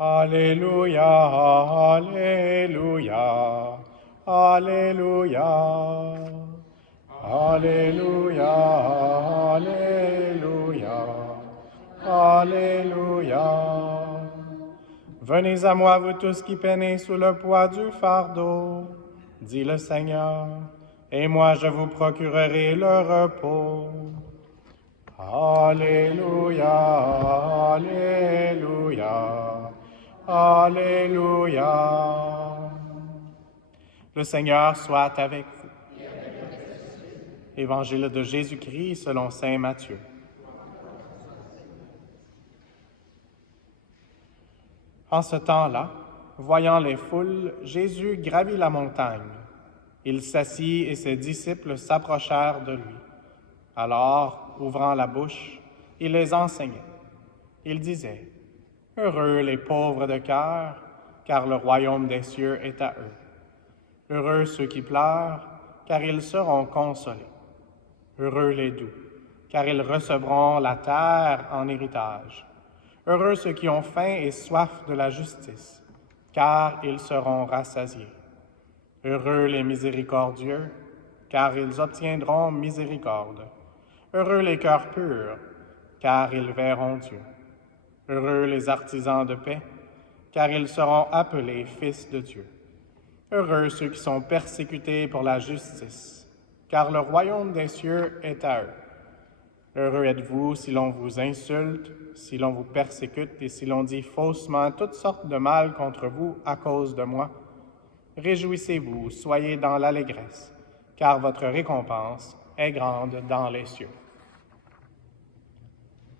Alléluia, Alléluia, Alléluia, Alléluia, Alléluia, Alléluia. Venez à moi, vous tous qui peinez sous le poids du fardeau, dit le Seigneur, et moi je vous procurerai le repos. Alléluia, Alléluia, Alléluia. Le Seigneur soit avec vous. Évangile de Jésus-Christ selon saint Matthieu. En ce temps-là, voyant les foules, Jésus gravit la montagne. Il s'assit et ses disciples s'approchèrent de lui. Alors, ouvrant la bouche, il les enseignait. Il disait, « Heureux les pauvres de cœur, car le royaume des cieux est à eux. Heureux ceux qui pleurent, car ils seront consolés. Heureux les doux, car ils recevront la terre en héritage. Heureux ceux qui ont faim et soif de la justice, car ils seront rassasiés. Heureux les miséricordieux, car ils obtiendront miséricorde. Heureux les cœurs purs, car ils verront Dieu. Heureux les artisans de paix, car ils seront appelés fils de Dieu. Heureux ceux qui sont persécutés pour la justice, car le royaume des cieux est à eux. Heureux êtes-vous si l'on vous insulte, si l'on vous persécute et si l'on dit faussement toutes sortes de mal contre vous à cause de moi. Réjouissez-vous, soyez dans l'allégresse, car votre récompense est grande dans les cieux.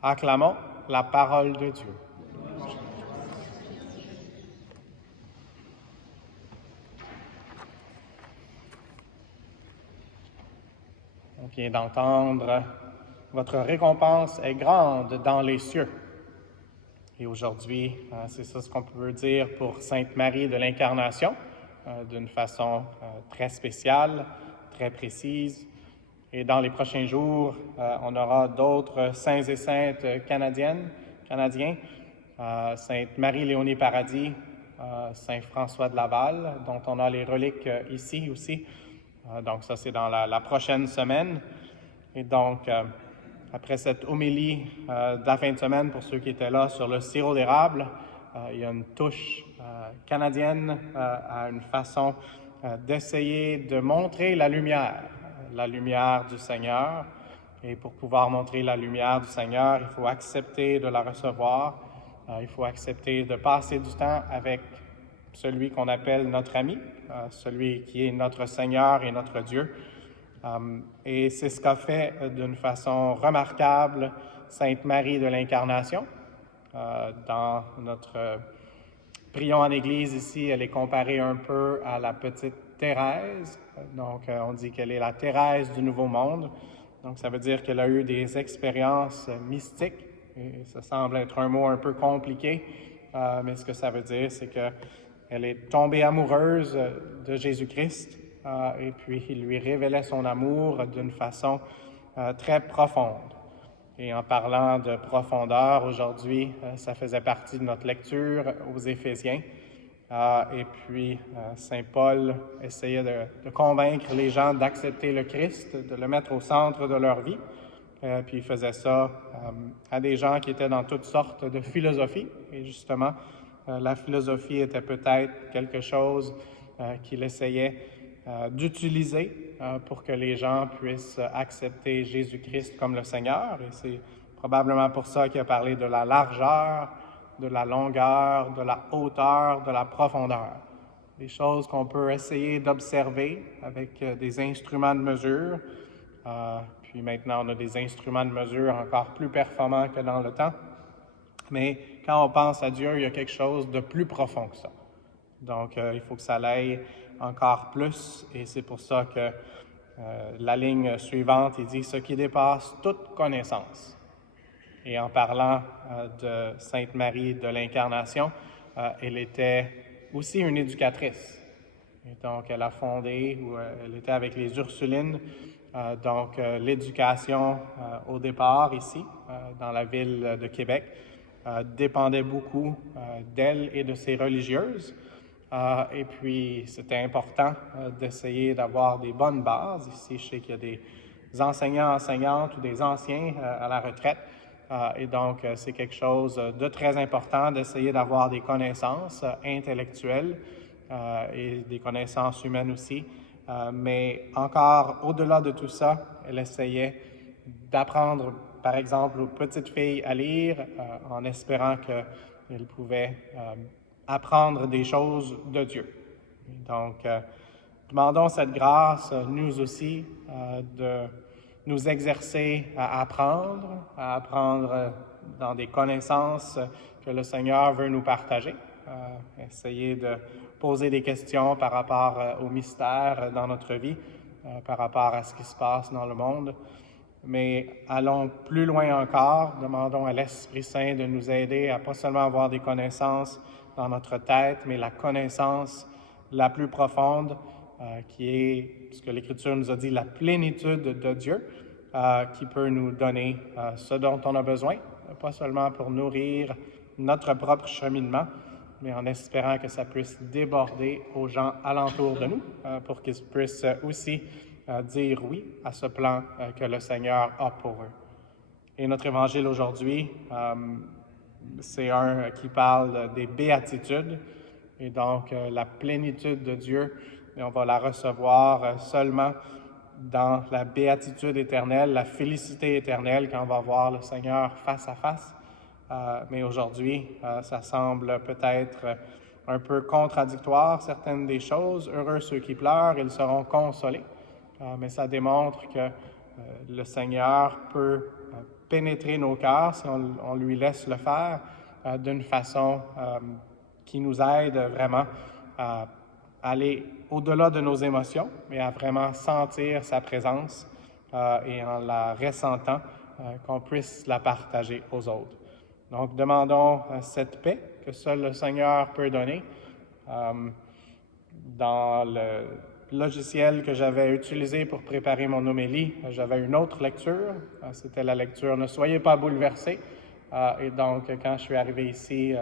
Acclamons la parole de Dieu. On vient d'entendre « Votre récompense est grande dans les cieux ». Et aujourd'hui, c'est ça ce qu'on peut dire pour Sainte Marie de l'Incarnation, d'une façon très spéciale, très précise. Et dans les prochains jours, on aura d'autres saints et saintes canadiens, Sainte Marie-Léonie Paradis, Saint François de Laval, dont on a les reliques ici aussi. Donc ça, c'est dans la prochaine semaine. Et donc, après cette homélie de la fin de semaine, pour ceux qui étaient là, sur le sirop d'érable, il y a une touche canadienne à une façon d'essayer de montrer la lumière du Seigneur. Et pour pouvoir montrer la lumière du Seigneur, il faut accepter de la recevoir. Il faut accepter de passer du temps avec celui qu'on appelle notre ami, celui qui est notre Seigneur et notre Dieu. Et c'est ce qu'a fait d'une façon remarquable Sainte Marie de l'Incarnation. Dans notre Prions en Église ici, elle est comparée un peu à la petite Thérèse. Donc, on dit qu'elle est la Thérèse du Nouveau Monde. Donc, ça veut dire qu'elle a eu des expériences mystiques. Et ça semble être un mot un peu compliqué, mais ce que ça veut dire, c'est qu'elle est tombée amoureuse de Jésus-Christ et puis il lui révélait son amour d'une façon très profonde. Et en parlant de profondeur, aujourd'hui, ça faisait partie de notre lecture aux Éphésiens. Et puis, Saint Paul essayait de convaincre les gens d'accepter le Christ, de le mettre au centre de leur vie. Puis il faisait ça à des gens qui étaient dans toutes sortes de philosophies. Et justement, la philosophie était peut-être quelque chose qu'il essayait d'utiliser pour que les gens puissent accepter Jésus-Christ comme le Seigneur. Et c'est probablement pour ça qu'il a parlé de la largeur, de la longueur, de la hauteur, de la profondeur. Des choses qu'on peut essayer d'observer avec des instruments de mesure. Puis maintenant, on a des instruments de mesure encore plus performants que dans le temps. Mais quand on pense à Dieu, il y a quelque chose de plus profond que ça. Donc, il faut que ça l'aille encore plus, et c'est pour ça que la ligne suivante, il dit « ce qui dépasse toute connaissance ». Et en parlant de Sainte Marie de l'Incarnation, elle était aussi une éducatrice. Et donc, elle a fondé, ou elle était avec les Ursulines, l'éducation au départ ici, dans la ville de Québec. dépendait beaucoup d'elle et de ses religieuses. Et puis, c'était important d'essayer d'avoir des bonnes bases. Ici, je sais qu'il y a des enseignants, enseignantes ou des anciens à la retraite. Et donc, c'est quelque chose de très important d'essayer d'avoir des connaissances intellectuelles et des connaissances humaines aussi. Mais encore au-delà de tout ça, elle essayait d'apprendre, par exemple, aux petites filles à lire en espérant qu'elles pouvaient apprendre des choses de Dieu. Donc, demandons cette grâce, nous aussi, de nous exercer à apprendre dans des connaissances que le Seigneur veut nous partager. Essayer de poser des questions par rapport aux mystères dans notre vie, par rapport à ce qui se passe dans le monde. Mais allons plus loin encore, demandons à l'Esprit Saint de nous aider à pas seulement avoir des connaissances dans notre tête, mais la connaissance la plus profonde, qui est ce que l'Écriture nous a dit, la plénitude de Dieu, qui peut nous donner ce dont on a besoin, pas seulement pour nourrir notre propre cheminement, mais en espérant que ça puisse déborder aux gens alentour de nous, pour qu'ils puissent aussi dire oui à ce plan que le Seigneur a pour eux. Et notre évangile aujourd'hui, c'est un qui parle des béatitudes, et donc la plénitude de Dieu, et on va la recevoir seulement dans la béatitude éternelle, la félicité éternelle quand on va voir le Seigneur face à face. Mais aujourd'hui, ça semble peut-être un peu contradictoire, certaines des choses. Heureux ceux qui pleurent, ils seront consolés. Mais ça démontre que le Seigneur peut pénétrer nos cœurs si on lui laisse le faire d'une façon qui nous aide vraiment à aller au-delà de nos émotions, mais à vraiment sentir sa présence et en la ressentant, qu'on puisse la partager aux autres. Donc, demandons cette paix que seul le Seigneur peut donner. Dans le logiciel que j'avais utilisé pour préparer mon homélie, j'avais une autre lecture. C'était la lecture « Ne soyez pas bouleversés ». Et donc, quand je suis arrivé ici,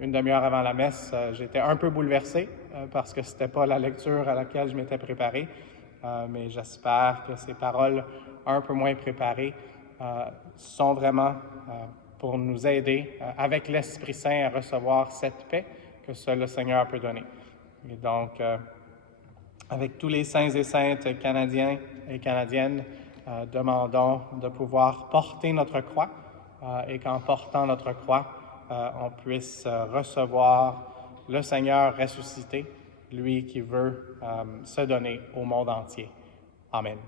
une demi-heure avant la messe, j'étais un peu bouleversé parce que ce n'était pas la lecture à laquelle je m'étais préparé. Mais j'espère que ces paroles un peu moins préparées sont vraiment pour nous aider avec l'Esprit Saint à recevoir cette paix que seul le Seigneur peut donner. Et donc, avec tous les saints et saintes canadiens et canadiennes, demandons de pouvoir porter notre croix et qu'en portant notre croix, on puisse recevoir le Seigneur ressuscité, lui qui veut se donner au monde entier. Amen.